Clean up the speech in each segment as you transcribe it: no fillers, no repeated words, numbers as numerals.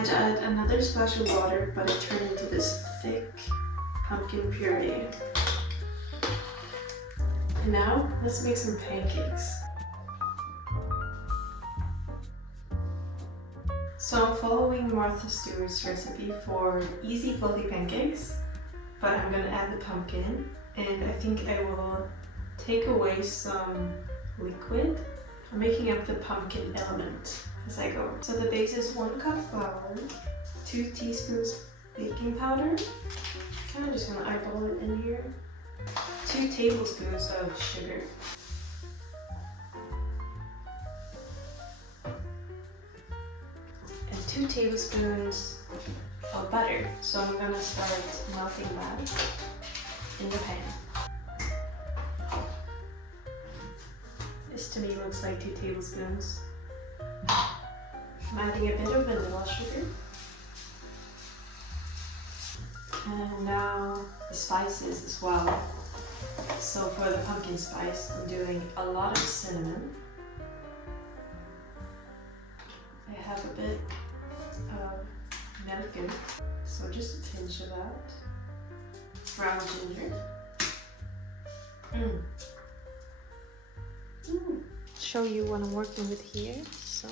had to add another splash of water, but it turned into this thick pumpkin puree. And now, let's make some pancakes. So I'm following Martha Stewart's recipe for easy fluffy pancakes, but I'm gonna add the pumpkin, and I think I will take away some liquid. I'm making up the pumpkin element as I go. So the base is 1 cup flour, 2 teaspoons baking powder. I'm just gonna eyeball it in here. 2 tablespoons of sugar. And 2 tablespoons of butter. So I'm gonna start melting that in the pan. This to me looks like 2 tablespoons. I'm adding a bit of vanilla sugar. And now the spices as well. So for the pumpkin spice, I'm doing a lot of cinnamon. I have a bit of milk, so just a pinch of that. Brown ginger. Show you what I'm working with here. So,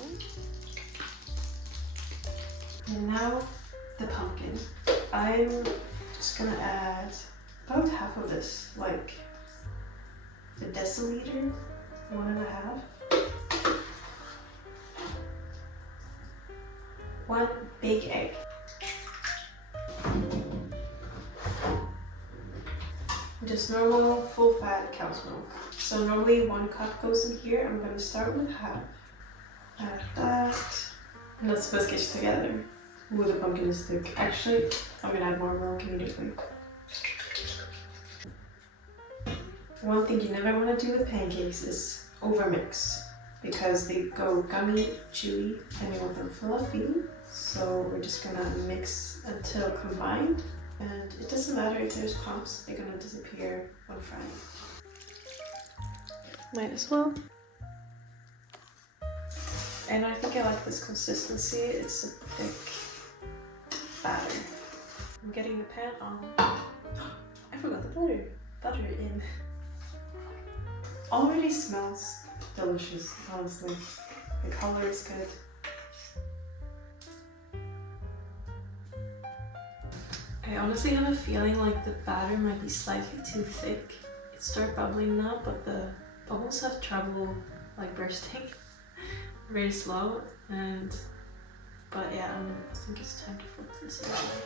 and now the pumpkin. I'm just gonna add about half of this, like a deciliter, 1.5. 1 big egg. Just normal full fat cow's milk. So normally 1 cup goes in here. I'm gonna start with half. Add that. And let's whisk it together. Ooh, the pumpkin is thick. Actually, I'm gonna add more milk immediately. One thing you never want to do with pancakes is overmix, because they go gummy, chewy, and you want them fluffy. So we're just gonna mix until combined. And it doesn't matter if there's clumps, they're gonna disappear when frying. Might as well. And I think I like this consistency. It's a thick batter. I'm getting the pan on. I forgot the butter in. Already smells delicious, honestly. The color is good. I honestly have a feeling like the batter might be slightly too thick. It started bubbling now, but the bubbles have trouble like bursting very slow. But yeah, I think it's time to flip this over.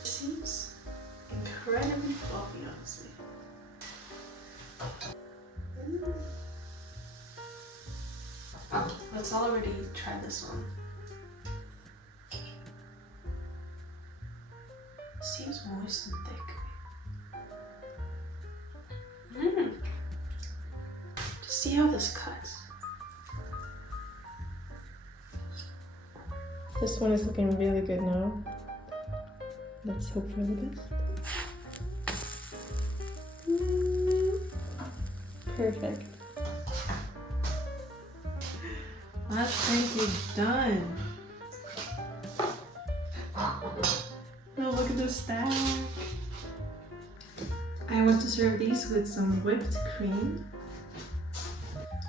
It seems incredibly fluffy, honestly. Let's already try this one. Seems moist and thick. Just see how this cuts. This one is looking really good now. Let's hope for the best. Perfect. Last pancake done. Oh, look at this stack. I want to serve these with some whipped cream.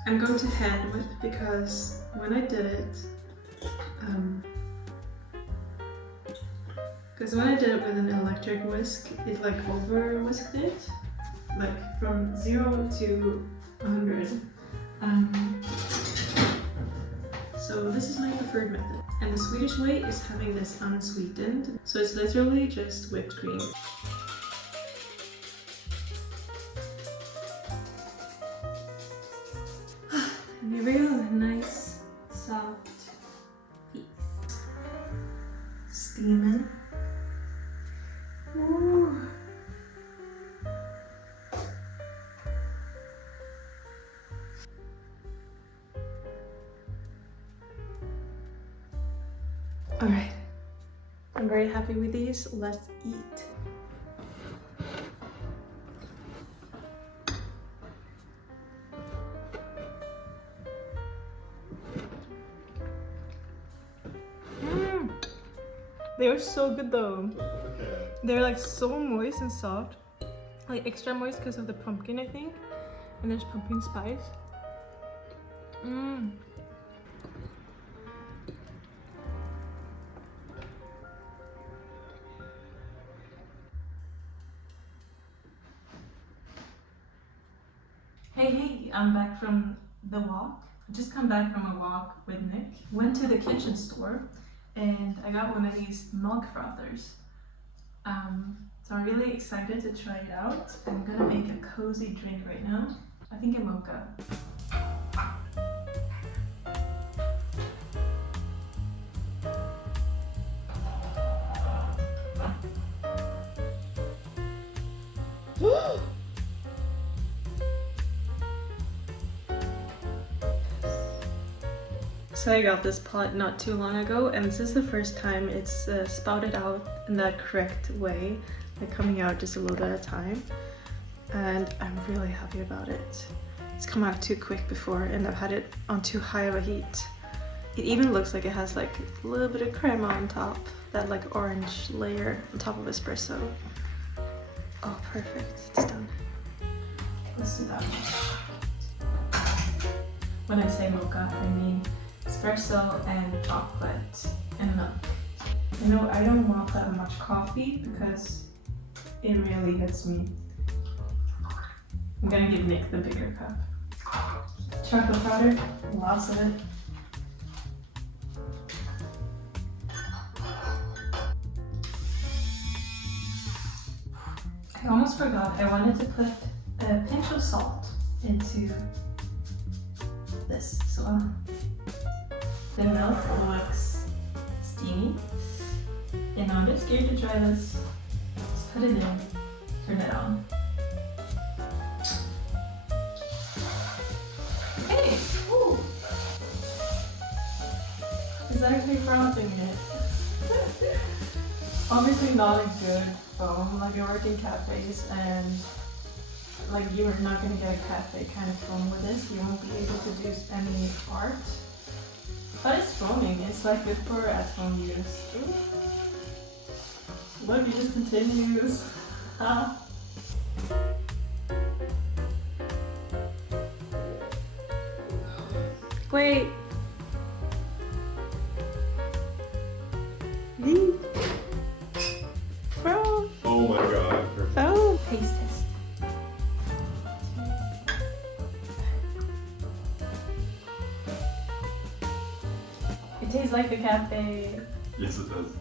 I'm going to hand whip because when I did it, with an electric whisk, it like over whisked it, like from 0 to 100. So this is my preferred method. And the Swedish way is having this unsweetened. So it's literally just whipped cream. And a real nice, soft piece. Steaming. Ooh. Alright, I'm very happy with these. Let's eat. They are so good though. Okay. They're like so moist and soft. Like extra moist because of the pumpkin, I think. And there's pumpkin spice. Mmm. Hey, I'm back from the walk. I just come back from a walk with Nick. Went to the kitchen store and I got one of these milk frothers. So I'm really excited to try it out. I'm gonna make a cozy drink right now. I think a mocha. So I got this pot not too long ago, and this is the first time it's spouted out in that correct way, like coming out just a little bit at a time, and I'm really happy about it. It's come out too quick before, and I've had it on too high of a heat. It even looks like it has like a little bit of crema on top, that like orange layer on top of espresso. Oh, perfect, it's done. Let's do that. When I say mocha, I mean espresso and chocolate and milk. You know, I don't want that much coffee because it really hits me. I'm gonna give Nick the bigger cup. Chocolate powder, lots of it. I almost forgot, I wanted to put a pinch of salt into this as well. The milk looks steamy, and I'm a bit scared to try this. Just put it in, turn it on. Hey! Ooh. It's actually frothing it. Obviously not a good foam, like I work in cafes and like you're not going to get a cafe kind of foam with this. You won't be able to do any art. But it's foaming, it's like good for at-home use. Ooh. Look, it just continues. Ah. Wait. Bro. Oh my god. Oh. Taste test. It tastes like the cafe. Yes, it does.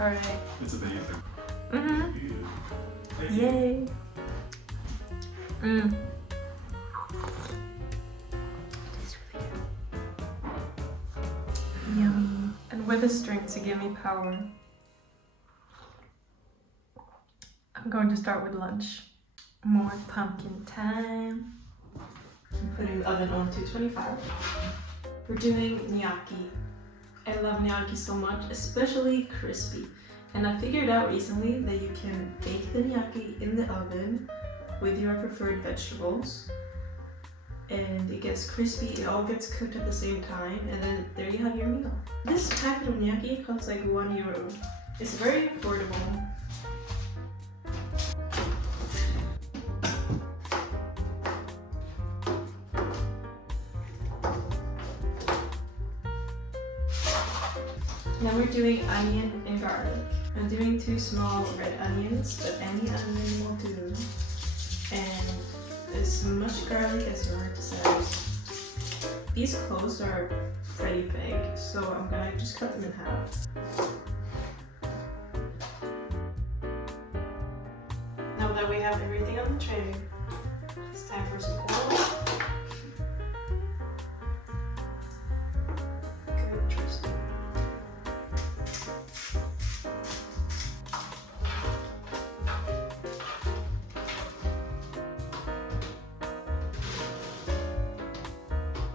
Alright. It's amazing. Mm-hmm. Yay. Mm. Tastes really good. Yummy. And with this drink to give me power, I'm going to start with lunch. More pumpkin time. I'm putting the oven on 225. We're doing gnocchi. I love gnocchi so much, especially crispy. And I figured out recently that you can bake the gnocchi in the oven with your preferred vegetables. And it gets crispy, it all gets cooked at the same time, and then there you have your meal. This packet of gnocchi costs like €1. It's very affordable. Now we're doing onion and garlic. I'm doing 2 small red onions, but any onion will do. And as much garlic as your heart desires. These cloves are pretty big, so I'm gonna just cut them in half. Now that we have everything on the tray, it's time for some oil. Good choice.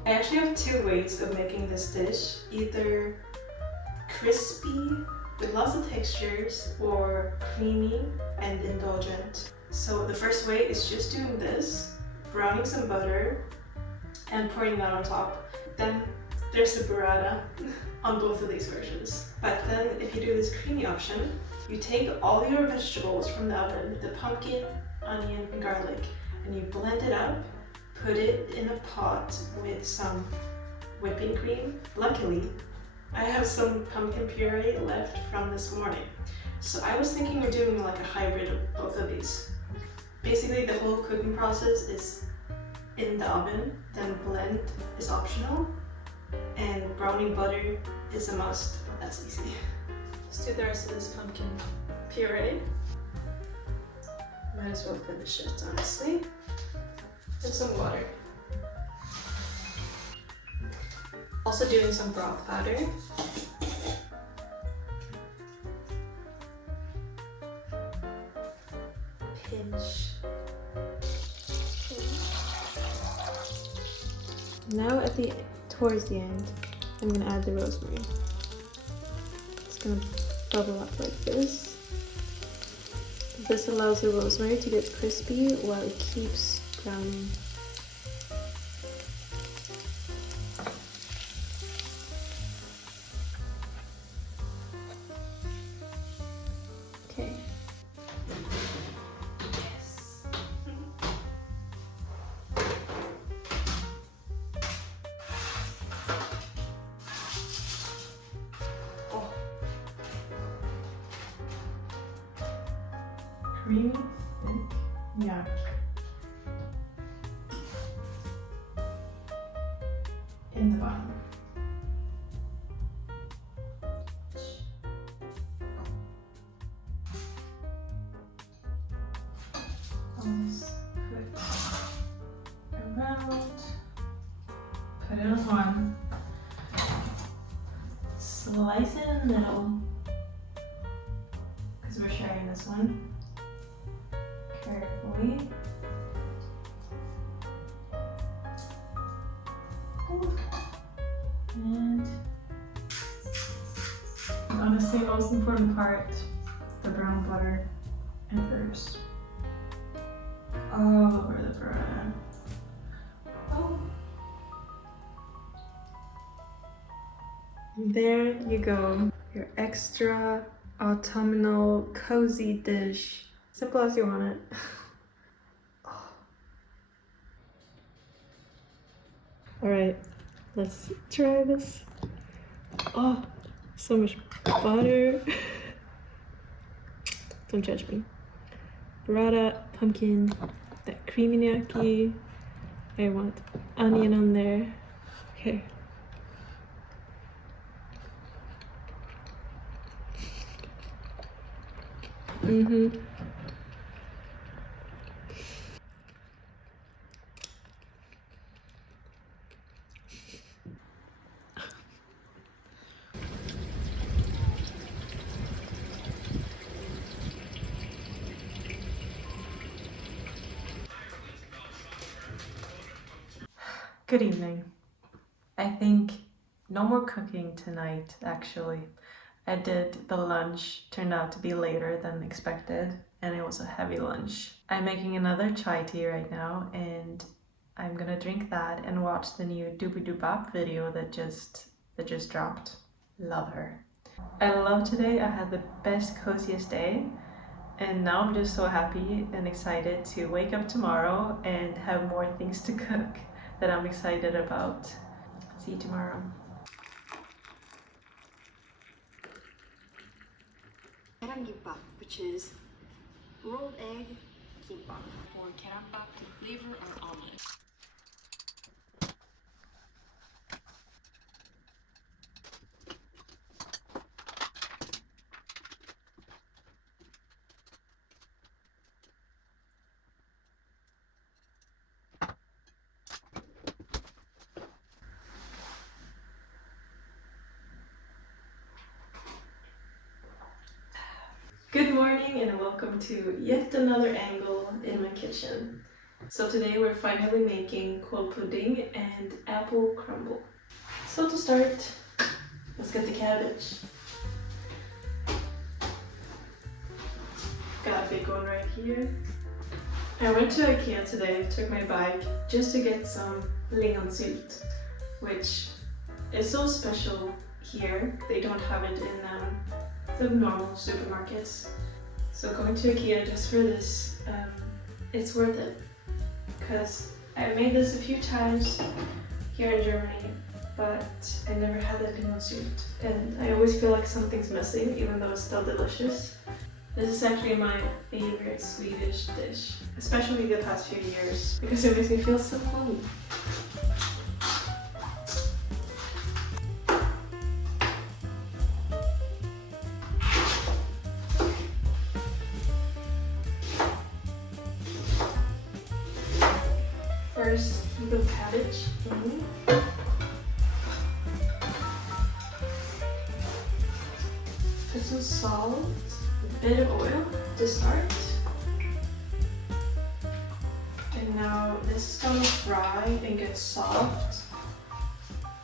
I actually have 2 ways of making this dish, either crispy with lots of textures or creamy and indulgent. So the first way is just doing this, browning some butter and pouring that on top. Then there's the burrata on both of these versions. But then if if you do this creamy option, you take all your vegetables from the oven, the pumpkin, onion, and garlic, and you blend it up, put it in a pot with some whipping cream. Luckily, I have some pumpkin puree left from this morning. So I was thinking of doing like a hybrid of both of these. Basically, the whole cooking process is in the oven, then blend is optional, and browning butter is a must, but that's easy. Let's do the rest of this pumpkin puree. Might as well finish it, honestly. And some water. Also doing some broth powder. Pinch. Now towards the end, I'm gonna add the rosemary. It's gonna bubble up like this. This allows the rosemary to get crispy while it keeps browning. Okay. Yes. Oh. Creamy, thick, gnocchi. In the bottom. Always put around, put it on one, slice it in the middle, because we're sharing this one. Carefully. And honestly, most important part, the brown butter and herbs all over the burrata. Oh. There you go, your extra autumnal cozy dish. Simple as you want it. Alright, let's try this. Oh, so much butter. Don't judge me. Burrata, pumpkin, that creamy gnocchi. I want onion on there. Okay. Good evening. I think no more cooking tonight, actually. I did the lunch, turned out to be later than expected, and it was a heavy lunch. I'm making another chai tea right now, and I'm gonna drink that and watch the new Doobie Doo Bop video that just dropped. Love her. I love today. I had the best, coziest day, and now I'm just so happy and excited to wake up tomorrow and have more things to cook that I'm excited about. See you tomorrow. Kimbap, which is rolled egg kimbap. For kimbap to flavor our omelet. Good morning and welcome to yet another angle in my kitchen. So today we're finally making Kålpudding and apple crumble. So to start, let's get the cabbage. Got a big one right here. I went to IKEA today, took my bike just to get some lingonsylt, which is so special here. They don't have it in the normal supermarkets. So going to IKEA just for this, it's worth it. Because I made this a few times here in Germany, but I never had that gnocchi. And I always feel like something's missing, even though it's still delicious. This is actually my favorite Swedish dish, especially the past few years, because it makes me feel so home. First, the cabbage in. Put some salt, a bit of oil to start. And now this is gonna fry and get soft,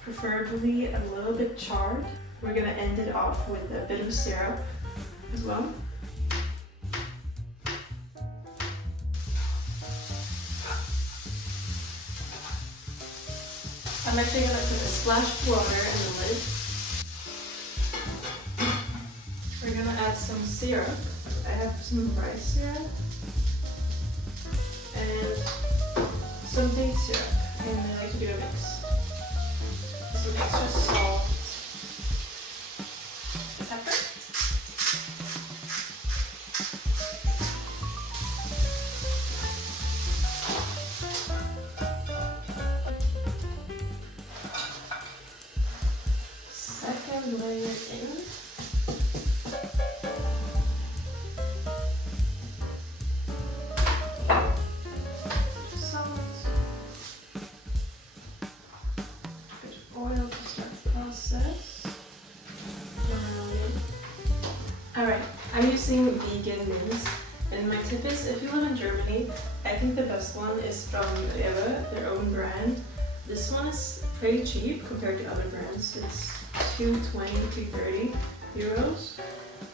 preferably a little bit charred. We're gonna end it off with a bit of syrup as well. I'm actually gonna put a splash of water in the lid. We're gonna add some syrup. I have some rice syrup and some date syrup, and I like to do a mix. Some extra salt, pepper. Second layer in. Salt. Bit of oil to start the process. Alright, I'm using vegan beans. And my tip is, if you live in Germany, I think the best one is from Rewe, their own brand. This one is pretty cheap compared to other brands. It's 220 to 30 euros,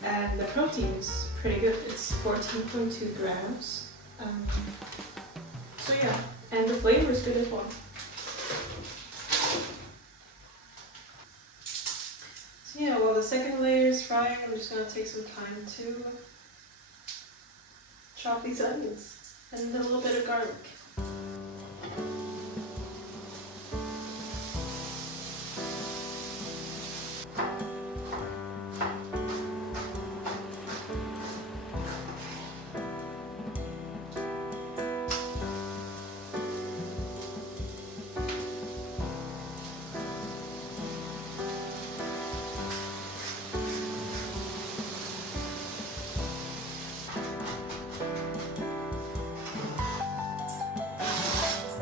and the protein is pretty good. It's 14.2 grams. So yeah, and the flavor is good as well. So yeah, while the second layer is frying, I'm just gonna take some time to chop these onions and a little bit of garlic.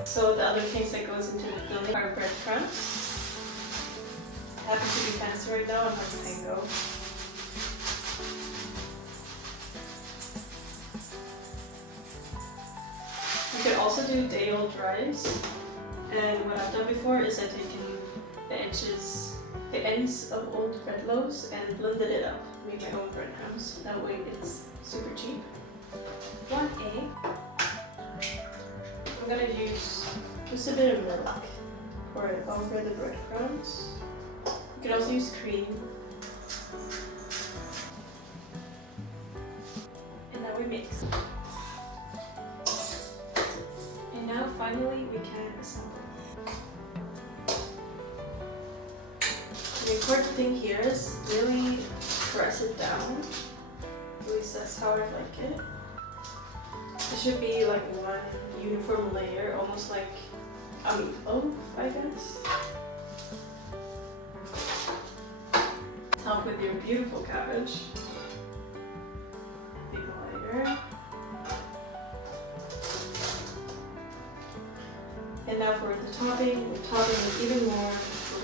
So the other things that goes into the filling are breadcrumbs. I happen to be fancy right now, I'm not tango. You could also do day-old rice. And what I've done before is I've taken the ends of old bread loaves and blended it up. Made my own breadcrumbs. That way it's super cheap. 1 egg. I'm gonna use just a bit of milk pour it over the breadcrumbs. You can also use cream. And now we mix. And now finally we can assemble. The important thing here is really press it down. At least that's how I like it. It should be like one uniform layer, almost like a meatloaf, I guess. Top with your beautiful cabbage. Big layer. And now for the topping, we're topping with even more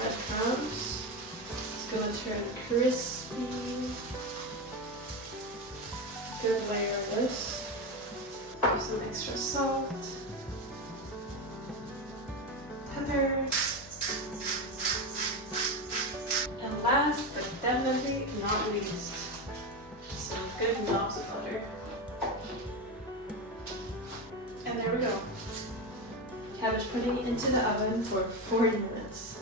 breadcrumbs. It's gonna turn crispy. Good layer of this. Use some extra salt, pepper, and last but definitely not least, some good knobs of butter. And there we go. Cabbage pudding into the oven for 40 minutes.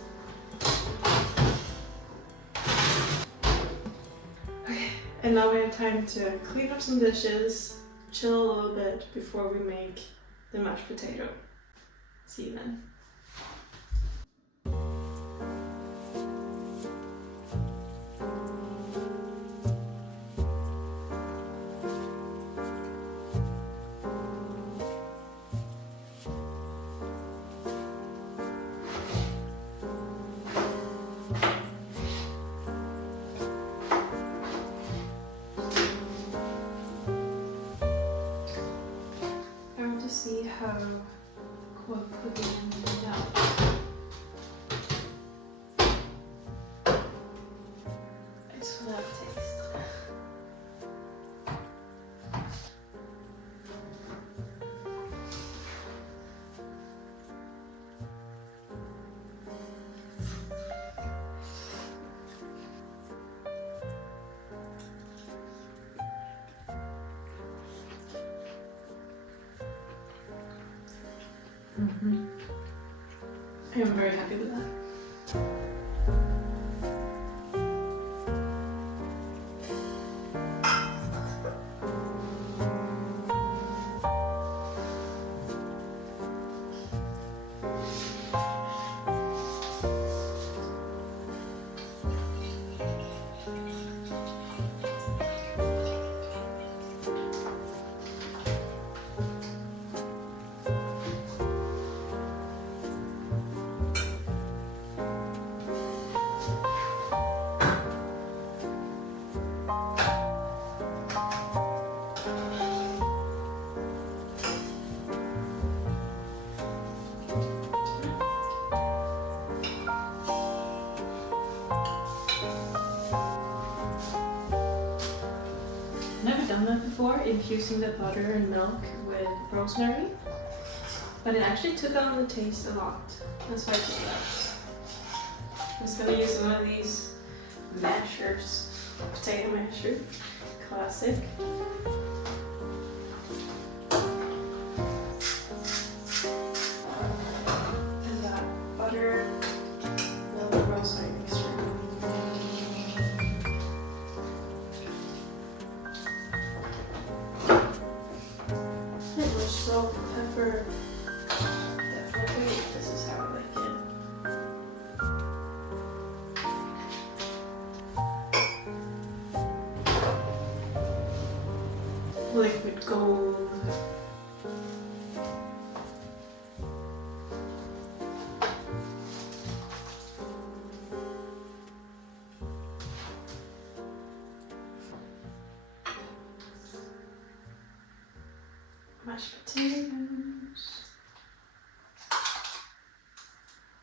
And now we have time to clean up some dishes, chill a little bit before we make the mashed potato. See you then. See how Kålpudding turned out. I just want to have a taste. I'm very happy with that. Never done that before, infusing the butter and milk with rosemary, but it actually took on the taste a lot. That's why I took it out. I'm just gonna use one of these mashers, potato masher, classic. And that butter, milk, rosemary mixture. Salt, pepper, definitely. This is how I like it. Liquid gold. Mashed potatoes.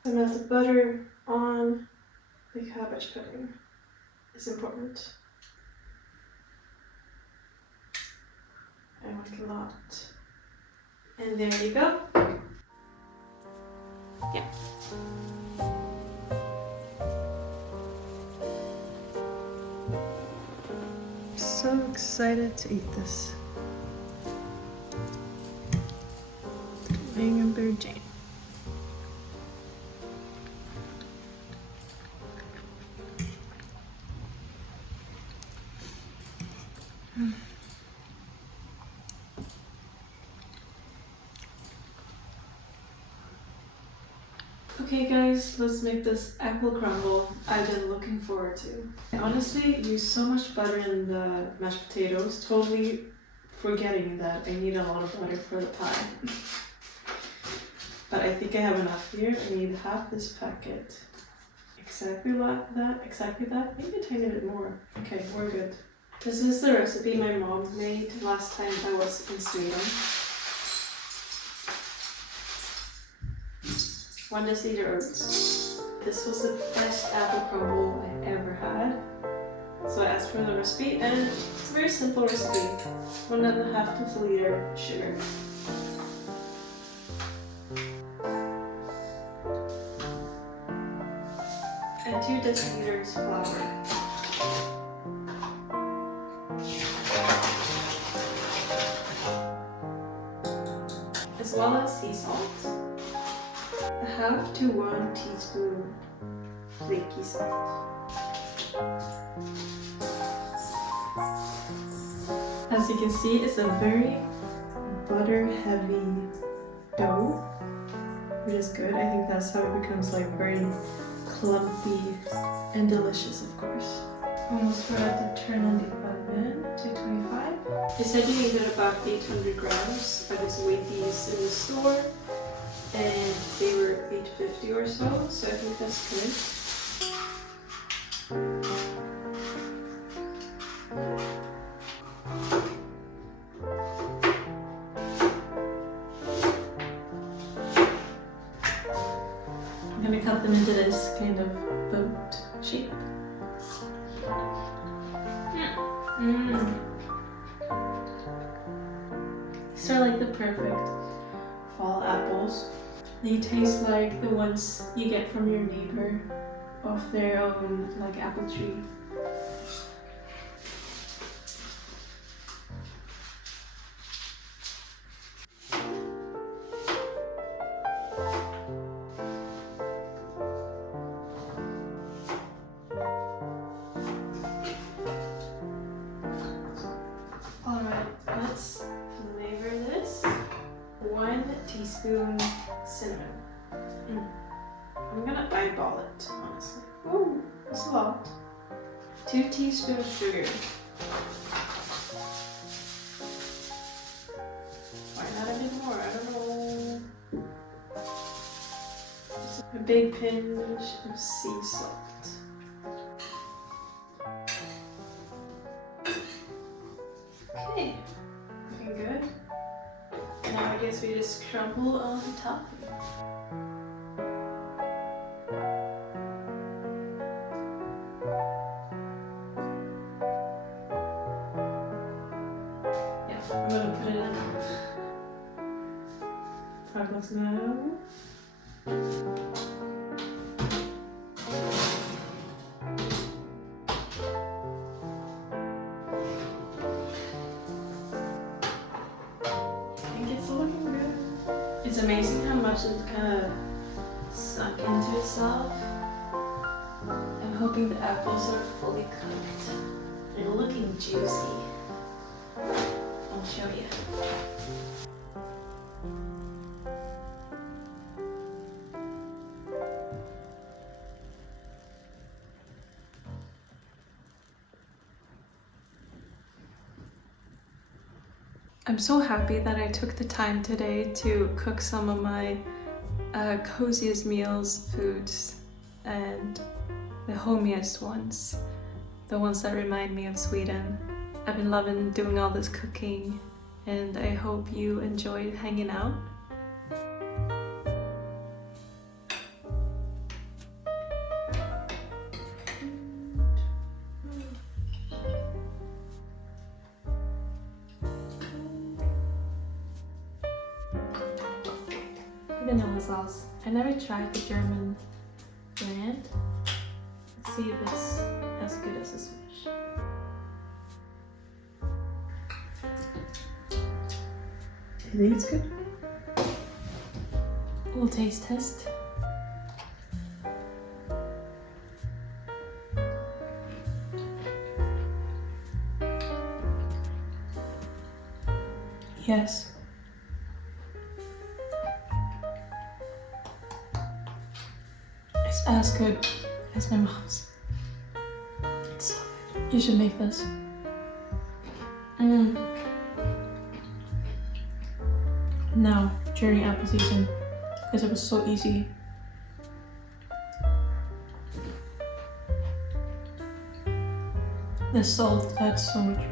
I melt the butter on the cabbage pudding. It's important. I like a lot. And there you go. Yeah. So excited to eat this. Hamburger Jane. Okay guys, let's make this apple crumble I've been looking forward to. I honestly use so much butter in the mashed potatoes, totally forgetting that I need a lot of butter for the pie. But I think I have enough here. I need half this packet. Exactly that, maybe a tiny bit more. Okay, we're good. This is the recipe my mom made last time I was in Sweden. 1 deciliter oats. This was the best apple crumble I ever had. So I asked for the recipe and it's a very simple recipe. 1.5 deciliter sugar. And 2 deciliters flour. As well as sea salt. 1/2 to 1 teaspoon flaky salt. you can see, it's a very butter heavy dough, which is good. I think that's how it becomes like very clumpy and delicious, of course. Almost forgot to turn on the oven to 225. They said you needed about 800 grams. I just weighed these in the store and they were 850 or so I think that's good. I'm gonna cut them into this kind of boat shape. These are like the perfect fall apples. They taste like the ones you get from your neighbor off their own like apple tree. Alright, let's flavor this. 1 teaspoon cinnamon. I'm gonna eyeball it, honestly. Ooh, that's a lot. 2 teaspoons sugar. Why not a bit more? I don't know. A big pinch of sea salt. Okay, looking good. Now I guess we just crumble on the top. Yeah, I'm gonna put it in. How it looks now. It's amazing how much it kind of sunk into itself. I'm hoping the apples are fully cooked. They're looking juicy. I'll show you. I'm so happy that I took the time today to cook some of my coziest meals foods and the homiest ones, the ones that remind me of Sweden. I've been loving doing all this cooking and I hope you enjoyed hanging out. Vanilla sauce. I never tried the German brand. Let's see if it's as good as this one. I think it's good. A little taste test. Yes. It's as good as my mom's. It's so good. You should make this. Now, during apple season, because it was so easy. The salt adds so much